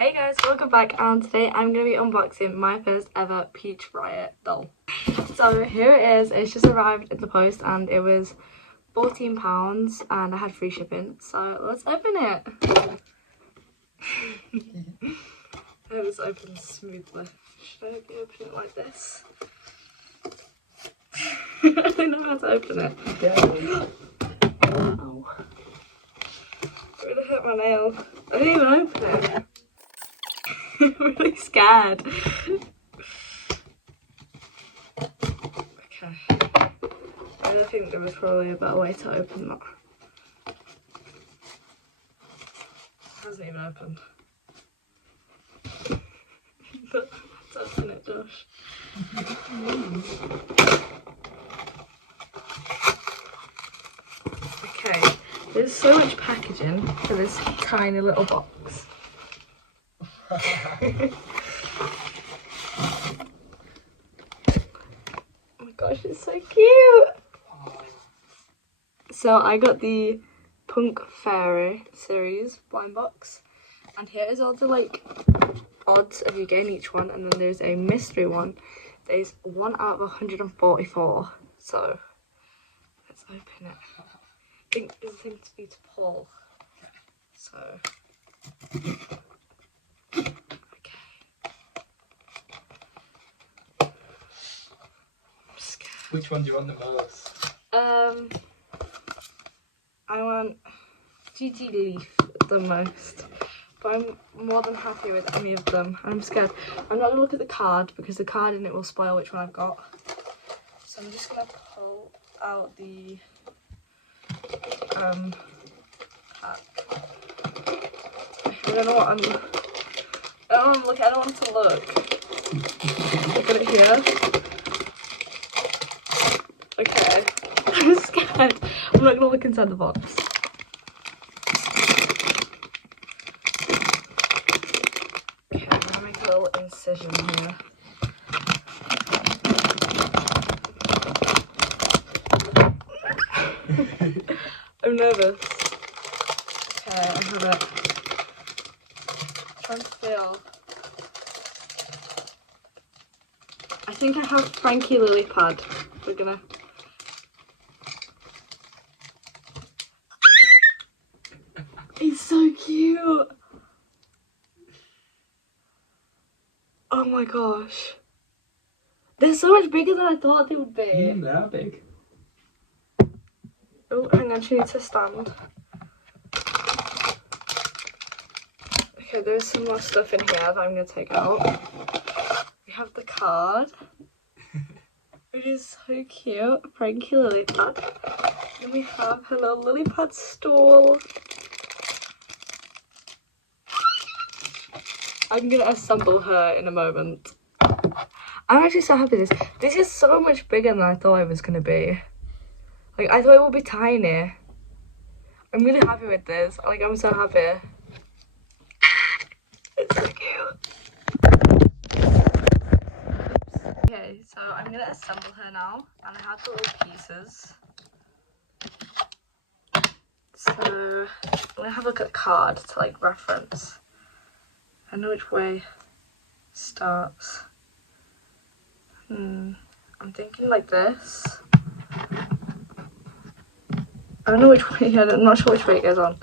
Hey guys, welcome back, and today I'm going to be unboxing my first ever Peach Riot doll. So here it is. It's just arrived in the post and it was £14 and I had free shipping, so let's open it. It was opened smoothly. Should I open it like this? I don't know how to open it. Ow. I'm gonna hurt my nail. I didn't even open it. I'm really scared. Okay. I think there was probably a better way to open that. It hasn't even opened. Let's open it, Josh. Okay, there's so much packaging for this tiny little box. Oh my gosh, it's so cute! So I got the Peach Fairy series blind box, and here is all the odds of you getting each one, and then there's a mystery one. There's 1 out of 144. So let's open it. I think this seems to be to pull. So okay. I'm scared. Which one do you want the most? I want GG Leaf the most, but I'm more than happy with any of them. I'm scared. I'm not gonna look at the card because the card in it will spoil which one I've got. So I'm just gonna pull out the pack. I don't know what I don't want to look. Look at it here. Okay. I'm scared. I'm not gonna look inside the box. Okay, I'm gonna make a little incision here. I'm nervous. Okay, I have it. I'm trying to feel. I think I have Frankie Lily Pad. We're gonna. It's so cute. Oh my gosh. They're so much bigger than I thought they would be. They are big. Oh, hang on, she needs to stand. Okay, there's some more stuff in here that I'm going to take out. We have the card, which is so cute. Frankie Lily Pad. And we have her little lily pad stool. I'm going to assemble her in a moment. I'm actually so happy with this. This is so much bigger than I thought it was going to be. Like, I thought it would be tiny. I'm really happy with this. Like, I'm so happy. It's so cute. Okay, so I'm going to assemble her now. And I have the little pieces. So, I'm going to have a look at the card to, reference. I know which way starts. I'm thinking like this. I don't know which way, I'm not sure which way it goes on.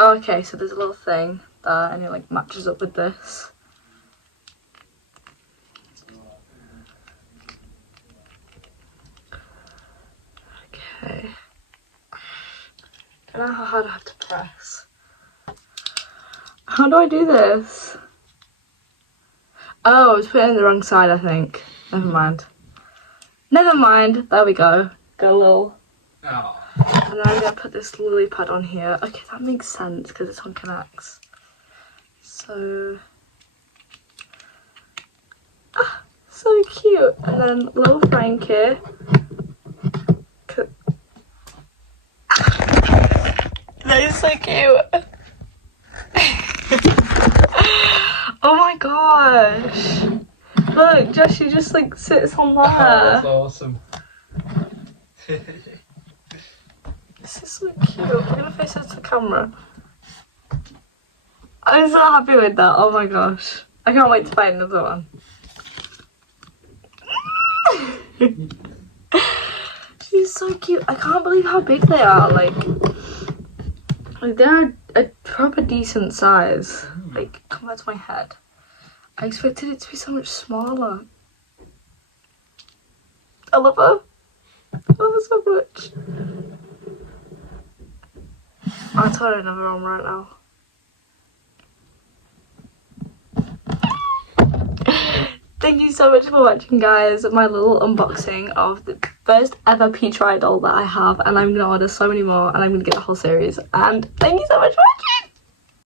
Oh, okay, so there's a little thing there and it matches up with this. Okay. I don't know how hard I have to press. How do I do this? Oh, I was putting it on the wrong side, I think. Never mind. Never mind. There we go. Got a little. Oh. And then I'm going to put this lily pad on here. Okay, that makes sense because this one connects. So. Ah, so cute. And then little Frankie. That is so cute. Oh my gosh. Look, Josh, she just sits on there. Oh, that's awesome. This is so cute. I'm gonna face it to the camera. I'm so happy with that. Oh my gosh. I can't wait to find another one. She's so cute. I can't believe how big they are. Like they're a proper decent size. Like compared to my head. I expected it to be so much smaller. I love her. I love her so much. I'll tell her another one right now. Thank you so much for watching, guys. My little unboxing of the first ever Peach Riot doll that I have, and I'm gonna order so many more, and I'm gonna get the whole series. And thank you so much for watching.